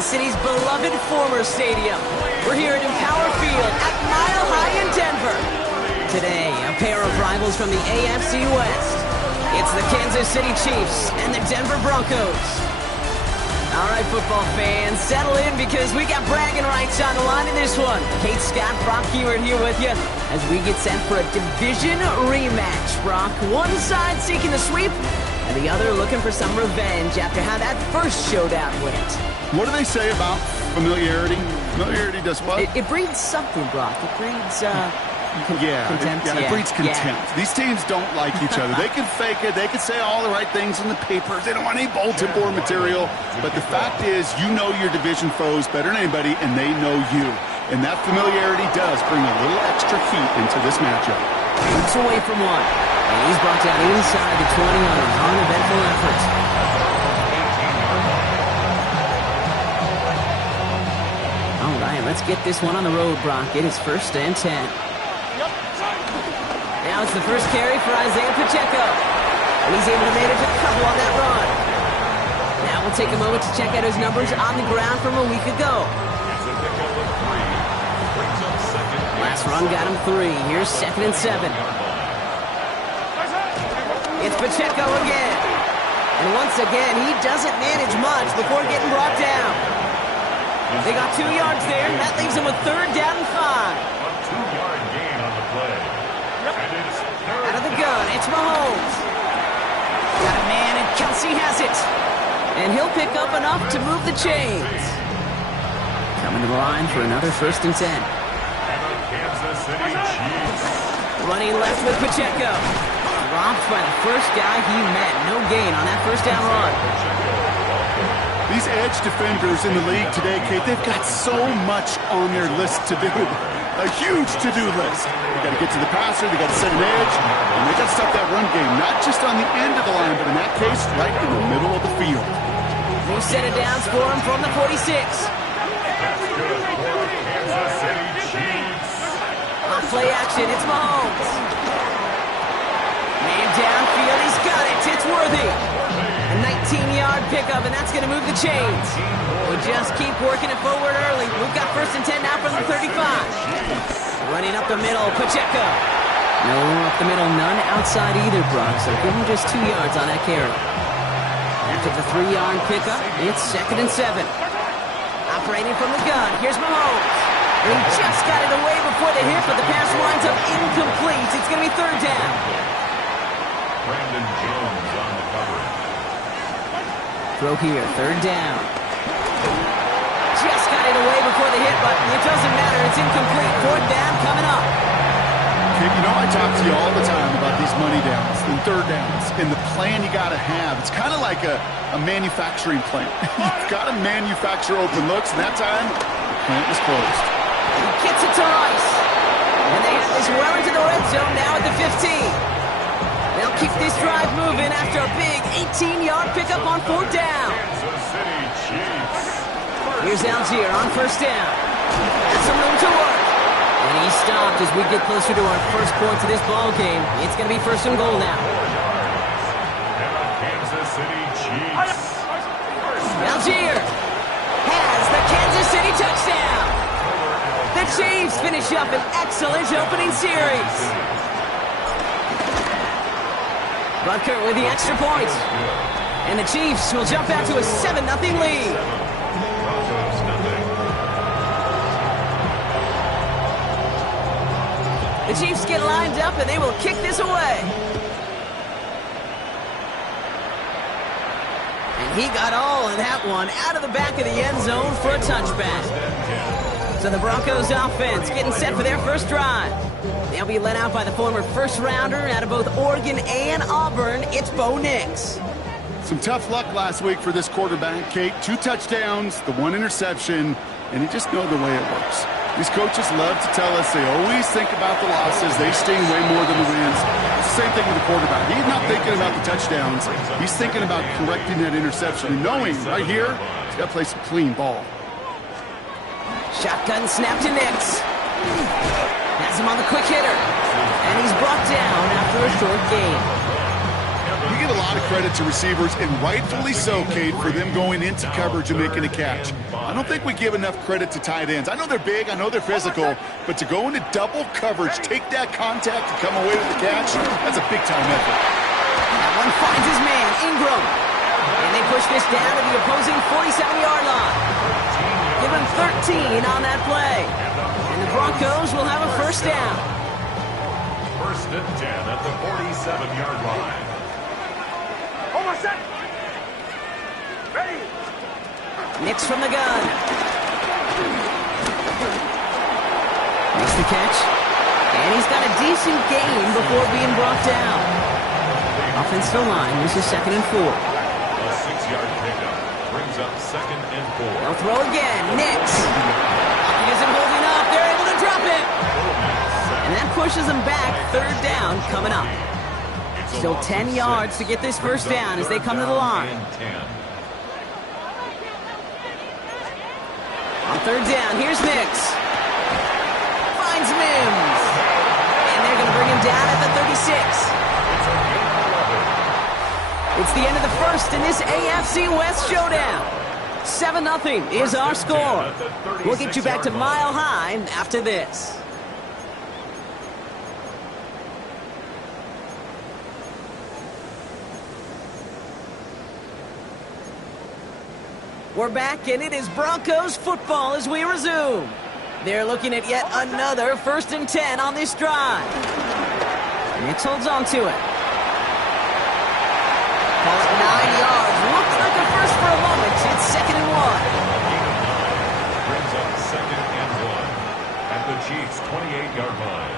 the city's beloved former stadium. We're here at Empower Field at Mile High in Denver. Today, a pair of rivals from the AFC West. It's the Kansas City Chiefs and the Denver Broncos. All right, football fans, settle in because we got bragging rights on the line in this one. Kate Scott, Brock Huard here with you as we get set for a division rematch. Brock, one side seeking the sweep, and the other looking for some revenge after how that first showdown went. What do they say about familiarity? Familiarity does what? It breeds something, Brock. It breeds, contempt. It breeds contempt. Yeah. These teams don't like each other. They can fake it. They can say all the right things in the papers. They don't want any bulletin board material. But the fact is, you know your division foes better than anybody, and they know you. And that familiarity does bring a little extra heat into this matchup. Looks away from one. And he's brought down inside the 20 on an uneventful effort. All right, let's get this one on the road, Brock. It is 1st and 10. Now it's the first carry for Isaiah Pacheco. And he's able to manage a couple on that run. Now we'll take a moment to check out his numbers on the ground from a week ago. Last run got him 3. Here's 2nd and 7. It's Pacheco again. And once again, he doesn't manage much before getting brought down. They got 2 yards there, and that leaves him with 3rd down and 5. A 2-yard gain on the play. And it's Out of the gun, it's Mahomes. Got a man, and Kelsey has it. And he'll pick up enough to move the chains. Coming to the line for another 1st and 10. Kansas City Chiefs. Running left with Pacheco. Dropped by the first guy he met. No gain on that 1st down run. These edge defenders in the league today, Kate, they've got so much on their list to do. A huge to-do list. They got to get to the passer, they got to set an edge, and they got to stop that run game, not just on the end of the line, but in that case, right in the middle of the field. New set of downs for him from the 46. That's good for Kansas City Chiefs. On play action, it's Mahomes. Man downfield, he's got it. It's Worthy. A 19-yard pickup, and that's going to move the chains. We just keep working it forward early. We've got 1st and 10 now from the 35. Running up the middle, Pacheco. No up the middle, none outside either, Brock, so give him just 2 yards on that carry. After the 3-yard pickup, it's 2nd and 7. Operating from the gun, here's Mahomes. And he just got it away before the hit, but the pass winds up incomplete. It's going to be 3rd down. Brandon Jones on the cover. Throw here, 3rd down. Just got it away before the hit, but it doesn't matter. It's incomplete. 4th down coming up. Kate, you know I talk to you all the time about these money downs and 3rd downs and the plan you got to have. It's kind of like a manufacturing plant. You've got to manufacture open looks, and that time, the plant was closed. He gets it to Rice. And they have this well into the red zone now at the 15. They'll keep this drive moving after a big 18-yard pickup on 4th down. Kansas City Chiefs. Here's Algier on 1st down. Has some room to work. And he stopped as we get closer to our first points of this ball game. It's going to be 1st and goal now. And the Kansas City Chiefs. Algier has the Kansas City touchdown. The Chiefs finish up an excellent opening series. Butker with the extra point. And the Chiefs will jump out to a 7-0 lead. Broncos nothing. The Chiefs get lined up and they will kick this away. And he got all of that one out of the back of the end zone for a touchback. So the Broncos offense getting set for their first drive. They'll be led out by the former first-rounder out of both Oregon and Auburn. It's Bo Nix. Some tough luck last week for this quarterback, Kate. 2 touchdowns, the 1 interception, and you just know the way it works. These coaches love to tell us they always think about the losses. They sting way more than the wins. It's the same thing with the quarterback. He's not thinking about the touchdowns. He's thinking about correcting that interception and knowing right here he's got to play some clean ball. Shotgun snap to Nix. Has him on the quick hitter. And he's brought down after a short gain. You get give a lot of credit to receivers, and rightfully so, Kate, for them going into coverage and making a catch. I don't think we give enough credit to tight ends. I know they're big, I know they're physical, but to go into double coverage, take that contact, and come away with the catch, that's a big-time effort. That one finds his man, Ingram. And they push this down to the opposing 47-yard line. Give him 13 on that play. And the Broncos will have a first down. First and 10 at the 47-yard line. Almost set. Ready. Nix from the gun. Makes the catch. And he's got a decent gain before being brought down. Offensive line, this is 2nd and 4. A 6-yard pickup brings up 2nd and 4. They'll throw again. Nix. He isn't holding up. They're able to drop it. And that pushes them back. 3rd down coming up. Still 10 yards to get this first down as they come to the line. On 3rd down, here's Nix. Finds Mims. And they're going to bring him down at the 36. It's the end of the first in this AFC West showdown. 7-0 is our score. We'll get you back to Mile High after this. We're back, and it is Broncos football as we resume. They're looking at yet another 1st and 10 on this drive. Nix holds on to it. Call it 9 yards. Looks like a first for a moment. It's 2nd and 1. Brings up 2nd and 1 at the Chiefs' 28-yard line.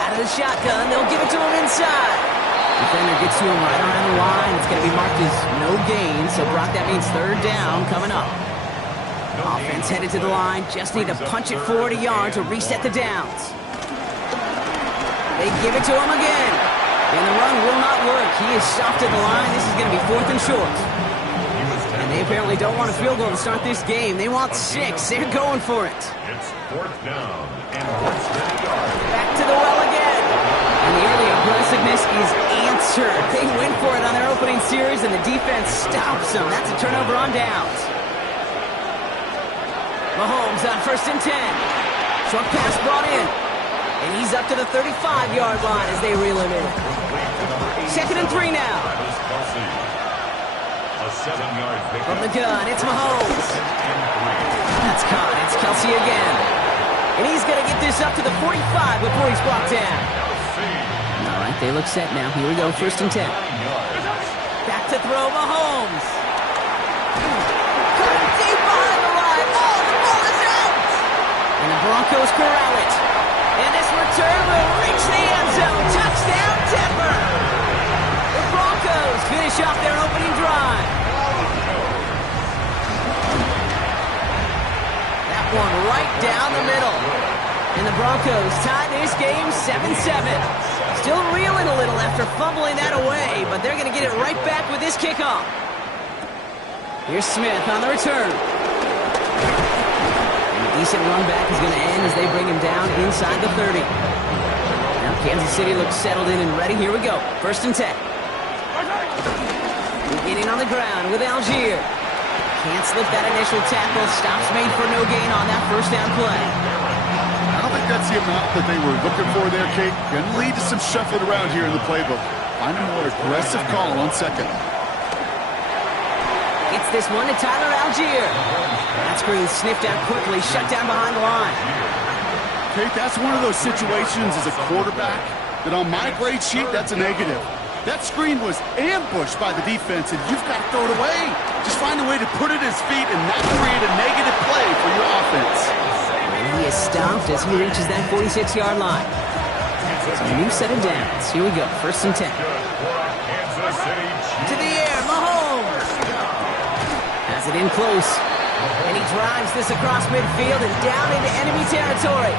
Out of the shotgun, they'll give it to him inside. Defender gets to him right around the line. It's going to be marked as no gain, so Brock, that means 3rd down coming up. Offense headed to the line. Just need to punch it 40 yards to reset the downs. They give it to him again. And the run will not work. He is stopped at the line. This is going to be 4th and short. And they apparently don't want a field goal to start this game. They want 6. They're going for it. It's 4th down and 4th yard. Back to the well again. And the early aggressiveness is answered. They went for it on their opening series, and the defense stops them. That's a turnover on downs. Mahomes on 1st and 10. Short pass brought in. And he's up to the 35-yard line as they reel him in. 2nd and 3 now. A 7-yard pickup. From the gun, it's Mahomes. That's caught. It's Kelsey again. And he's going to get this up to the 45 before he's blocked down. All right, they look set now. Here we go, 1st and 10. Back to throw, Mahomes. Cutting deep behind the line. Oh, the ball is out. And the Broncos corral it. And this return will reach the end zone. Touchdown, Denver. The Broncos finish off their opening drive. That one right down the middle. And the Broncos tie this game 7-7. Still reeling a little after fumbling that away, but they're going to get it right back with this kickoff. Here's Smith on the return. And a decent run back is going to end as they bring him down inside the 30. Now Kansas City looks settled in and ready. Here we go. 1st and 10. Beginning on the ground with Algier. Can't slip that initial tackle. Stops made for no gain on that 1st down play. I don't think that's the amount that they were looking for there, Kate. Going to lead to some shuffling around here in the playbook. Find a more aggressive call on 2nd. It's this one to Tyler Algier. That screen sniffed out quickly, shut down behind the line. Kate, that's one of those situations as a quarterback that on my grade sheet, that's a negative. That screen was ambushed by the defense, and you've got to throw it away. Just find a way to put it at his feet and not create a negative play for your offense. He is stopped as he reaches that 46-yard line. So a new set of downs. Here we go. 1st and 10. To the air, Mahomes. Has it in close. And he drives this across midfield and down into enemy territory.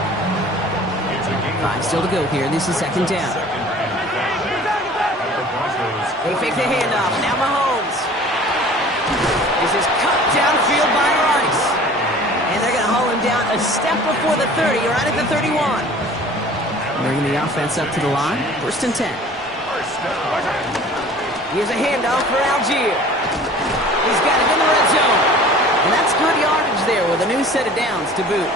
5 still to go here. This is 2nd down. They fake the handoff. Now Mahomes. This is cut downfield by Rice. And they're going to haul him down a step before the 30, right at the 31. Bringing the offense up to the line. 1st and 10. Here's a handoff for Algier. He's got it in the red zone. And that's good yardage there with a new set of downs to boot.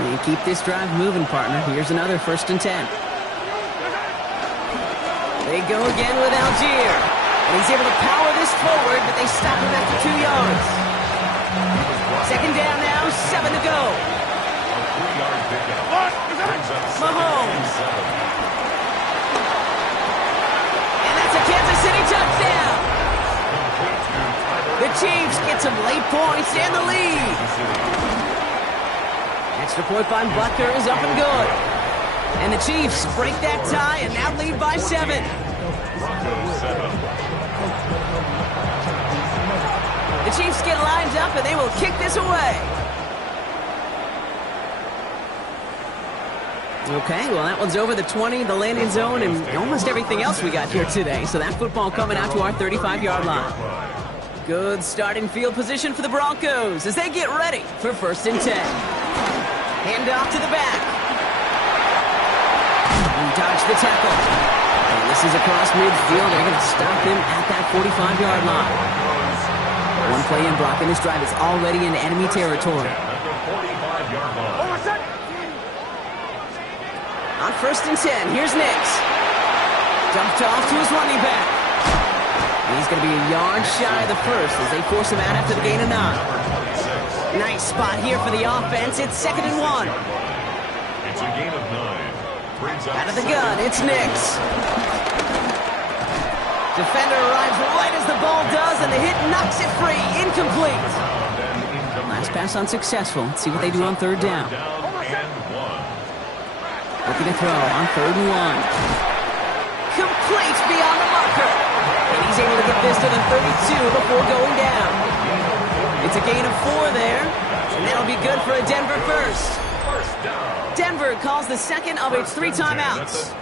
And you keep this drive moving, partner. Here's another 1st and 10. They go again with Algier. And he's able to power this forward, but they stop him after 2 yards. 2nd down now, 7 to go. A 3-yard pickup. Brings up Mahomes. 2nd and 7. And that's a Kansas City touchdown. Complete to Tyler. The Chiefs get some late points and the lead. Extra point by Butker is up and good. And the Chiefs break that tie and now lead by 7. Broncos set up. The Chiefs get lined up and they will kick this away. Okay, well that one's over the 20, the landing zone, and almost everything else we got here today. So that football coming out to our 35-yard line. Good starting field position for the Broncos as they get ready for 1st and 10. Hand off to the back. And dodge the tackle. And this is across midfield. They're going to stop him at that 45-yard line. One play in blocking this drive is already in enemy territory. At the 45-yard line. On 1st and 10, here's Nix. Dumped off to his running back. He's going to be a yard shy of the first as they force him out after the gain of 9. Nice spot here for the offense. It's 2nd and 1. It's a gain of 9. Brings up Out of the gun, it's Nix. Defender arrives right as the ball does, and the hit knocks it free. Incomplete. Last pass unsuccessful. Let's see what they do on 3rd down. Looking to throw on 3rd and 1. Complete beyond the marker. And he's able to get this to the 32 before going down. It's a gain of 4 there, and that'll be good for a Denver first. Denver calls the second of its 3 timeouts.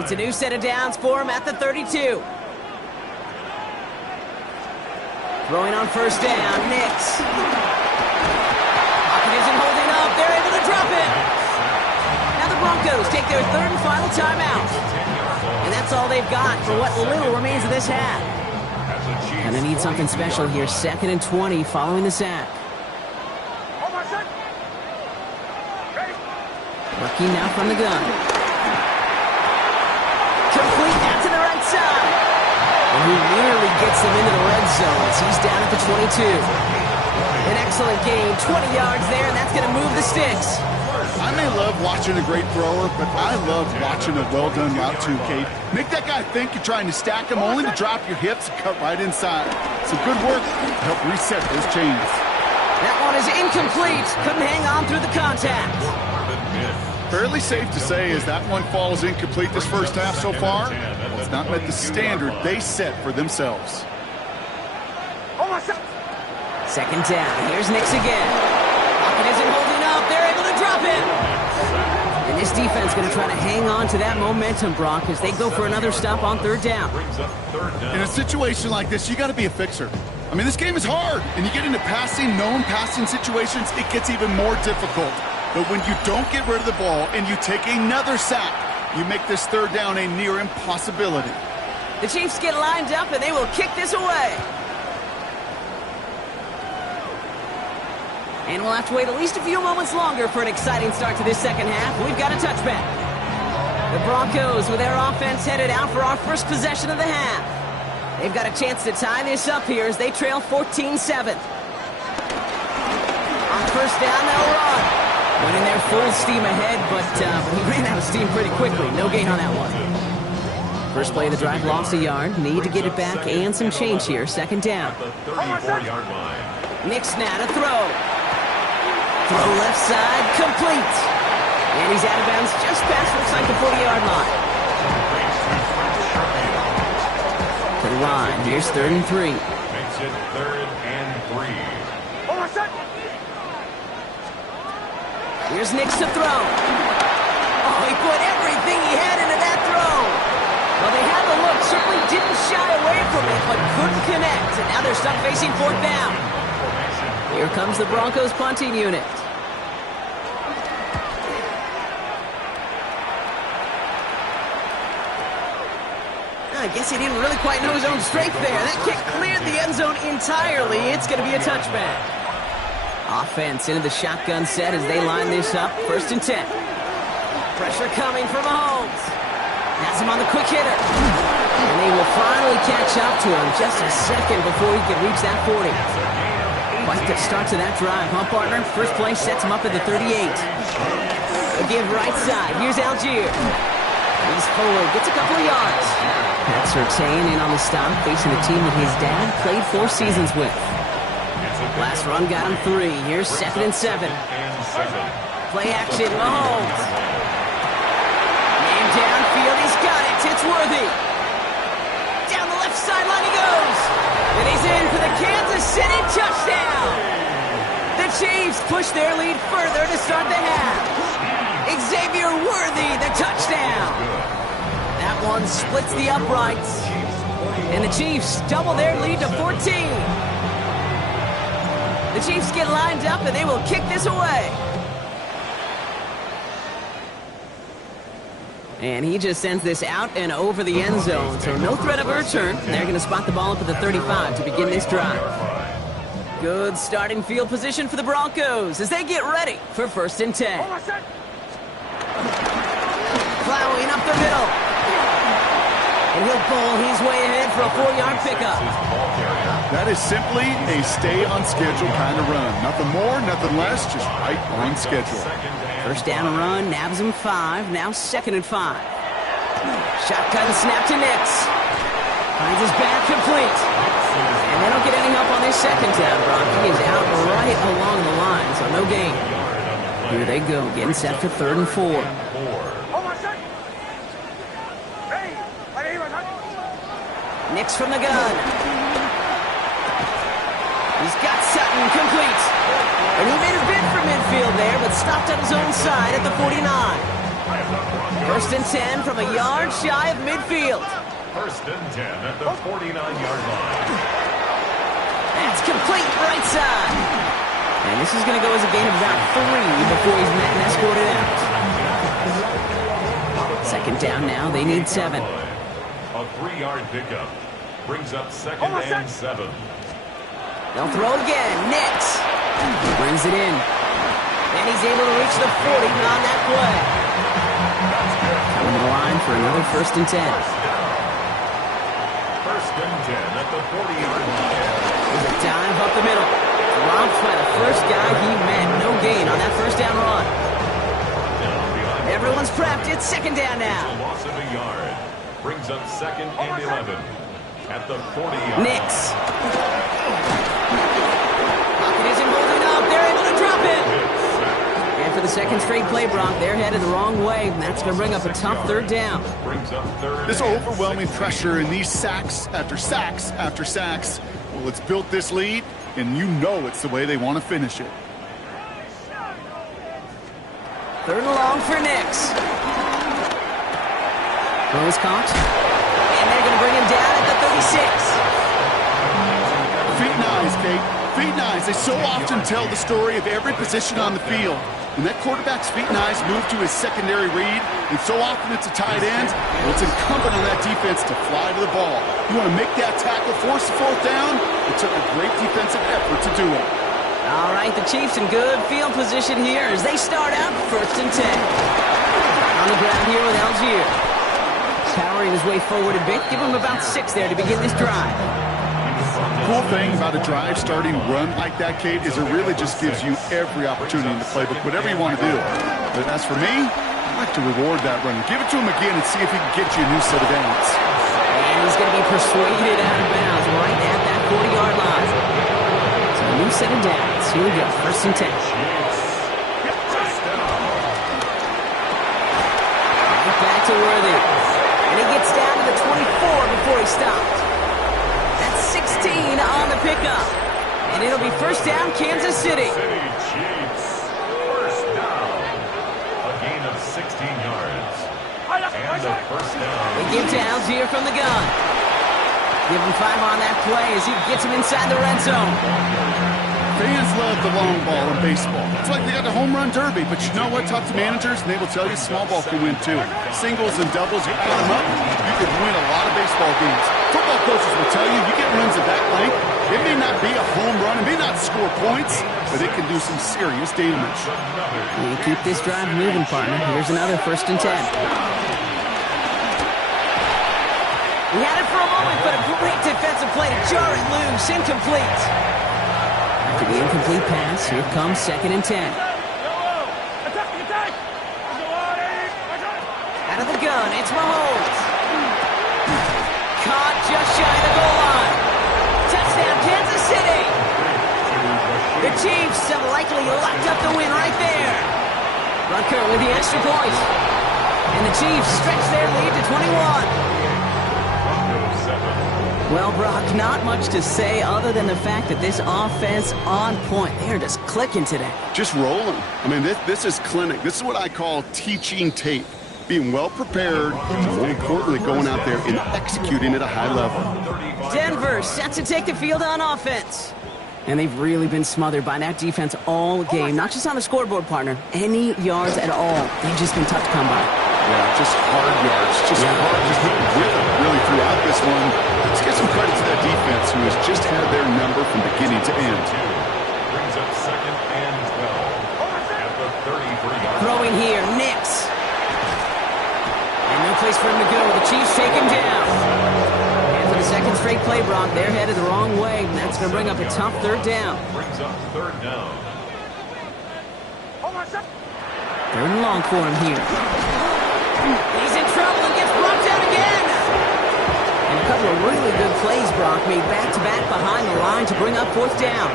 It's a new set of downs for him at the 32. Throwing on 1st down, Nix. Pocket isn't holding up. They're able to drop it. Now the Broncos take their 3rd and final timeout. And that's all they've got for what little remains of this half. And they need something special here. 2nd and 20 following the sack. Lucky now from the gun. Complete out to the right side. And he nearly gets them into the red zone as he's down at the 22. An excellent gain, 20 yards there, and that's going to move the sticks. I may love watching a great thrower, but I love watching a well-done route too, Kate. Make that guy think you're trying to stack him only to drop your hips and cut right inside. Some good work to help reset those chains. That one is incomplete. Couldn't hang on through the contact. Fairly safe to say as that one falls incomplete this first half so far, it's not met the standard they set for themselves. 2nd down. Here's Nix again. Pocket isn't holding up. They're able to drop him. And this defense going to try to hang on to that momentum, Brock, as they go for another stop on 3rd down. In a situation like this, you got to be a fixer. I mean, this game is hard, and you get into known passing situations, it gets even more difficult. But when you don't get rid of the ball and you take another sack, you make this 3rd down a near impossibility. The Chiefs get lined up, and they will kick this away. And we'll have to wait at least a few moments longer for an exciting start to this 2nd half. We've got a touchback. The Broncos with their offense headed out for our first possession of the half. They've got a chance to tie this up here as they trail 14-7. On 1st down, they'll run. Went in there full steam ahead, but he ran out of steam pretty quickly. No gain on that one. First play of the drive lost a yard. Need to get it back and some change here. 2nd down. The 34-yard line. Nix now to throw. Throw left side, complete. And he's out of bounds just past looks like the 40-yard line. To the line. Here's 3rd and 3. Makes it 3rd and 3. Here's Nix to throw. Oh, he put everything he had into that throw. Well, they had the look, certainly didn't shy away from it, but couldn't connect. And now they're stuck facing 4th down. Here comes the Broncos punting unit. I guess he didn't really quite know his own strength there. That kick cleared the end zone entirely. It's going to be a touchback. Offense into the shotgun set as they line this up. 1st and 10. Pressure coming from Mahomes. Has him on the quick hitter. And they will finally catch up to him just a second before he can reach that 40. Quite the start to that drive, huh, partner? First play sets him up at the 38. A give right side. Here's Algier. He's forward. Gets a couple of yards. Pat Surtain in on the stop, facing a team that his dad played 4 seasons with. Last run got him 3. Here's 2nd and 7. Play action, Mahomes. Name downfield, he's got it. It's Worthy. Down the left sideline he goes. And he's in for the Kansas City touchdown. The Chiefs push their lead further to start the half. Xavier Worthy, the touchdown. That one splits the uprights. And the Chiefs double their lead to 14. The Chiefs get lined up and they will kick this away. And he just sends this out and over the end zone. So no threat of a return. They're going to spot the ball up at the 35 to begin this drive. Good starting field position for the Broncos as they get ready for 1st and 10. Plowing up the middle. And he'll pull his way ahead for a 4-yard pickup. That is simply a stay-on-schedule kind of run. Nothing more, nothing less, just right on schedule. 1st down run, nabs him 5, now 2nd and 5. Shotgun snap to Nix. Finds his back complete. And they don't get any help on this 2nd down, Brock. He is out right along the line, so no gain. Here they go, getting set for 3rd and 4. Nix from the gun. He's got Sutton complete. And he made a bid for midfield there, but stopped on his own side at the 49. 1st and 10 from a yard shy of midfield. 1st and 10 at the 49-yard line. That's complete right side. And this is going to go as a gain of about 3 before he's met and escorted out. 2nd down now. They need 7. A 3-yard pickup brings up 2nd and 7. They'll throw again. Nix. He brings it in. And he's able to reach the 40 on that play. Coming to the line for another 1st and 10. 1st and 10 at the 40-yard line. There's a dive up the middle. Dropped by the first guy he met. No gain on that 1st down run. Everyone's prepped. It's 2nd down now. A loss of a yard. Brings up 2nd and 11 at the 40-yard. Nix. Pocket isn't holding up. They're able to drop it. And for the 2nd straight play, Brock, they're headed the wrong way. And that's going to bring up a tough 3rd down. Brings up 3rd. This overwhelming pressure and these sacks after sacks after sacks, well, it's built this lead, and you know it's the way they want to finish it. 3rd and long for Nix. Throws caught. And they're going to bring him down at the 36. Feet and eyes, Kate. Feet and eyes. They so often tell the story of every position on the field. When that quarterback's feet and eyes move to his secondary read, and so often it's a tight end, well, it's incumbent on that defense to fly to the ball. You want to make that tackle, force the 4th down? It took a great defensive effort to do it. All right, the Chiefs in good field position here as they start out 1st and 10. On the ground here with Algier. Powering his way forward a bit. Give him about 6 there to begin this drive. Cool thing about a drive starting run like that, Kate, is it really just gives you every opportunity in the playbook, whatever you want to do. But as for me, I like to reward that runner. Give it to him again and see if he can get you a new set of downs. And he's going to be persuaded out of bounds right at that 40-yard line. So a new set of downs. Here we go. 1st and 10. Right back to Worthy. And he gets down to the 24 before he stopped. That's 16 on the pickup. And it'll be 1st down, Kansas City. Chiefs. 1st down. A gain of 16 yards. And the 1st down. They give to Algier from the gun. Give him 5 on that play as he gets him inside the red zone. Fans love the long ball in baseball. It's like they got the home run derby, but you know what? Talk to managers, and they will tell you small ball can win too. Singles and doubles, you add them up, you can win a lot of baseball games. Football coaches will tell you get runs at that length. It may not be a home run, it may not score points, but it can do some serious damage. You keep this drive moving, partner. Here's another 1st and 10. He had it for a moment, but a great defensive play to jar it loose. Incomplete. After the incomplete pass, here comes 2nd and 10. Out of the gun, it's Mahomes. Caught just shy of the goal line. Touchdown, Kansas City. The Chiefs have likely locked up the win right there. Rucker with the extra point. And the Chiefs stretch their lead to 21. Well, Brock, not much to say other than the fact that this offense on point. They're just clicking today. Just rolling. I mean, this is clinic. This is what I call teaching tape. Being well prepared, and more importantly, going out there and executing at a high level. Denver set to take the field on offense. And they've really been smothered by that defense all game. Not just on the scoreboard, partner. Any yards at all. They've just been tough to come by. Yeah, just hard yards. Just hard. Just hitting rhythm really throughout this one. Let's get some credit to that defense who has just had their number from beginning to end. Brings up 2nd and 12 at the 33-yard. Throwing here, Nix. And no place for him to go. The Chiefs take him down. And for the 2nd straight play, Brock, they're headed the wrong way. And that's going to bring up a tough 3rd down. Brings up 3rd down. 3rd and long for him here. He's in trouble and gets brought down again. And a couple of really good plays, Brock, made back-to-back behind the line to bring up 4th down.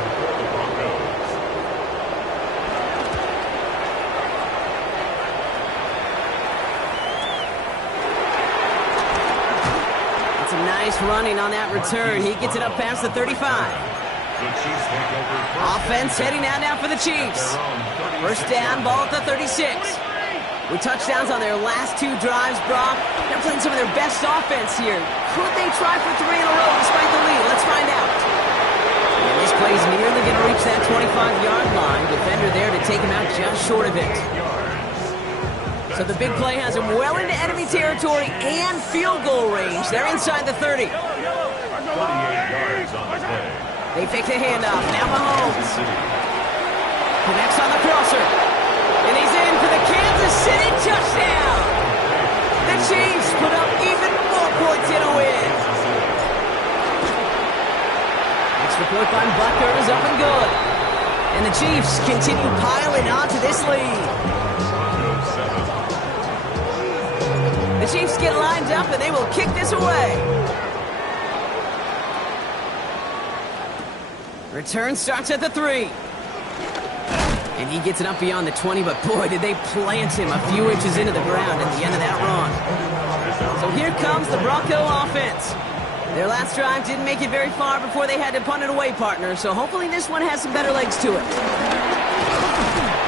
It's a nice running on that return. He gets it up past the 35. Offense heading out now for the Chiefs. 1st down, ball at the 36. With touchdowns on their last 2 drives, Brock, they're playing some of their best offense here. Could they try for 3 in a row despite the lead? Let's find out. And this play's nearly going to reach that 25-yard line. Defender there to take him out just short of it. So the big play has him well into enemy territory and field goal range. They're inside the 30. 38 yards on the play. They fake the handoff. Now Mahomes connects on the crosser. And he's in for the Kansas City touchdown. The Chiefs put up even more points in a win. Extra point by Butker is up and good. And the Chiefs continue piling onto this lead. The Chiefs get lined up and they will kick this away. Return starts at the 3. And he gets it up beyond the 20, but boy, did they plant him a few inches into the ground at the end of that run. So here comes the Bronco offense. Their last drive didn't make it very far before they had to punt it away, partner, so hopefully this one has some better legs to it.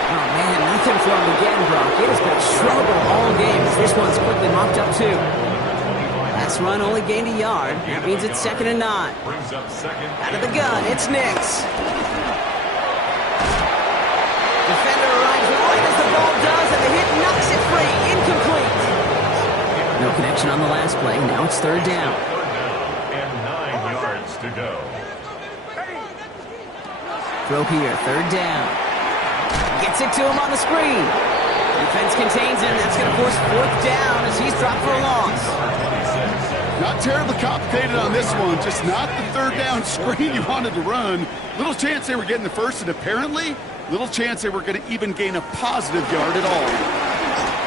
Oh, man, nothing for him again, Brock. It has been a struggle all game as this one's quickly mopped up, too. Last run only gained a yard. That means it's 2nd and 9. Brings up 2nd. Out of the gun, it's Nix. Defender arrives right as the ball does, and the hit knocks it free. Incomplete. No connection on the last play. Now it's 3rd down. 3rd down and 9 yards to go. Throw here, 3rd down. Gets it to him on the screen. Defense contains him. That's going to force 4th down as he's dropped for a loss. Not terribly complicated on this one. Just not the 3rd down screen you wanted to run. Little chance they were getting the first, and apparently little chance they were going to even gain a positive yard at all.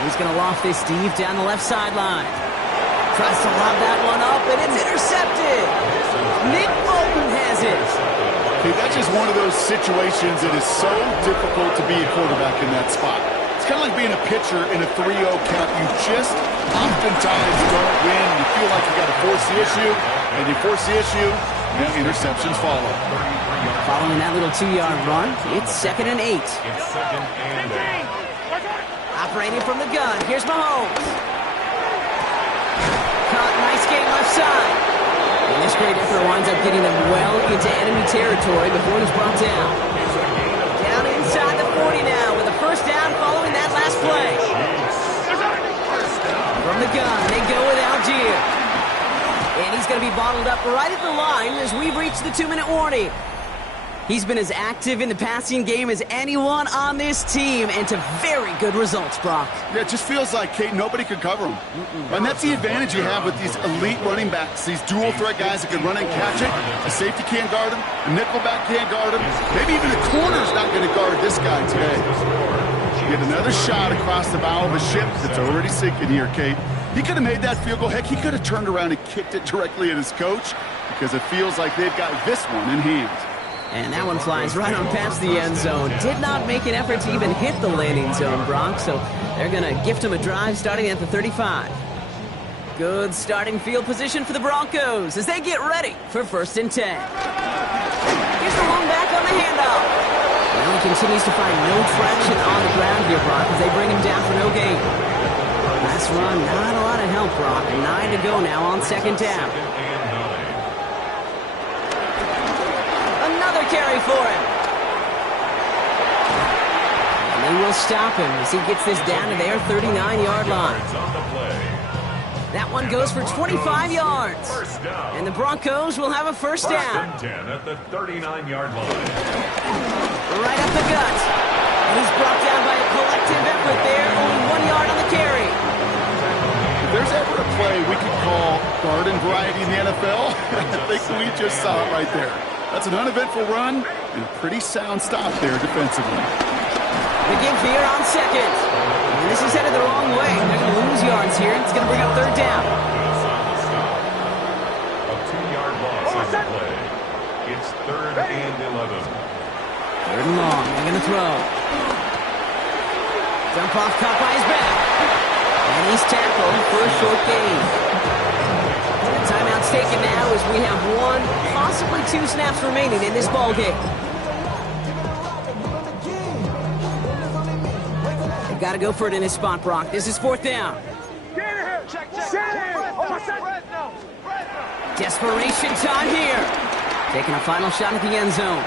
He's going to loft this deep down the left sideline. Tries to lob that one up, and it's intercepted. Nick Bolton has it. Okay, that's just one of those situations that is so difficult to be a quarterback in that spot. It's kind of like being a pitcher in a 3-0 count. You just oftentimes don't win. You feel like you got to force the issue, and you force the issue, and interceptions follow. Following that little 2-yard run, it's 2nd and 8. It's 2nd and 8. Operating from the gun, here's Mahomes. Caught, nice game left side. And this great effort winds up getting them well into enemy territory before he's brought down. Down inside the 40 now with a first down following that last play. From the gun, they go with Algier. And he's going to be bottled up right at the line as we've reached the 2-minute warning. He's been as active in the passing game as anyone on this team, and to very good results, Brock. Yeah, it just feels like, Kate, nobody could cover him. And that's the advantage you have with these elite running backs, these dual-threat guys that can run and catch it. The safety can't guard him. The nickelback can't guard him. Maybe even the corner's not going to guard this guy today. Get another shot across the bow of a ship that's already sinking here, Kate. He could have made that field goal. Heck, he could have turned around and kicked it directly at his coach because it feels like they've got this one in hand. And that one flies right on past the end zone. Did not make an effort to even hit the landing zone, Brock, so they're going to gift him a drive starting at the 35. Good starting field position for the Broncos as they get ready for 1st and 10. Here's the long back on the handoff. Well, he continues to find no traction on the ground here, Brock, as they bring him down for no gain. Last run, not a lot of help, Brock. 9 to go now on 2nd down. Another carry for him. And they will stop him as he gets this down to their 39-yard line. That one goes for 25 yards. And the Broncos will have a first down. 10 at the 39-yard line. Right up the gut. And he's brought down by a collective effort there. Only 1 yard on the carry. If there's ever a play we could call garden variety in the NFL, I think we just saw it right there. That's an uneventful run and a pretty sound stop there defensively. The give here on 2nd. And this is headed the wrong way. They're going to lose yards here. It's going to bring up 3rd down. A 2-yard loss on the play. It's 3rd and 11. 3rd and long. They're going to throw. Dump off caught by his back. And he's tackled for a short gain. The timeout's taken now as we have 1, possibly 2 snaps remaining in this ball game. They've got to go for it in this spot, Brock. This is 4th down. Get in here. Check. Desperation time here. Taking a final shot at the end zone.